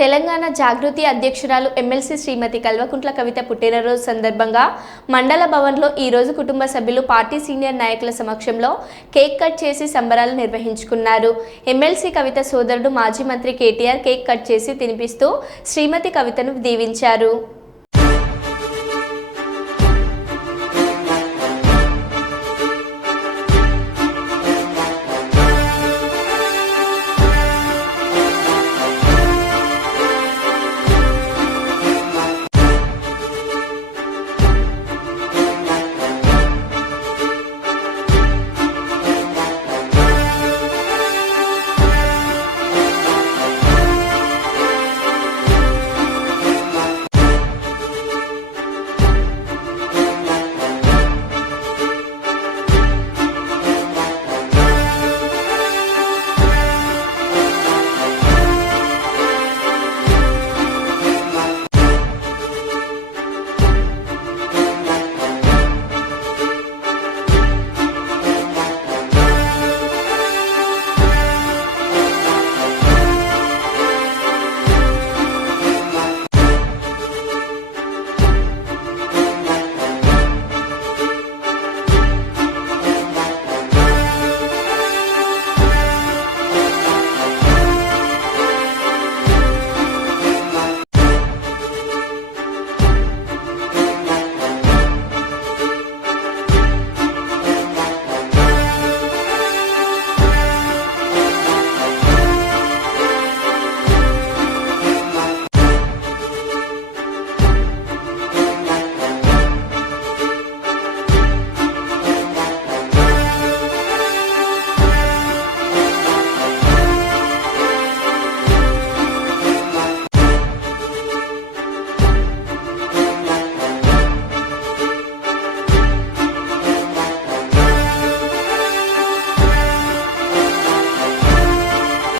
తెలంగాణ జాగృతి అధ్యక్షురాలు ఎమ్మెల్సీ శ్రీమతి కల్వకుంట్ల కవిత పుట్టినరోజు సందర్భంగా మండల భవన్లో ఈ రోజు కుటుంబ సభ్యులు పార్టీ సీనియర్ నాయకుల సమక్షంలో కేక్ కట్ చేసి సంబరాలు నిర్వహించుకున్నారు. ఎమ్మెల్సీ కవిత సోదరుడు మాజీ మంత్రి కేటీఆర్ కేక్ కట్ చేసి తినిపిస్తూ శ్రీమతి కవితను దీవించారు.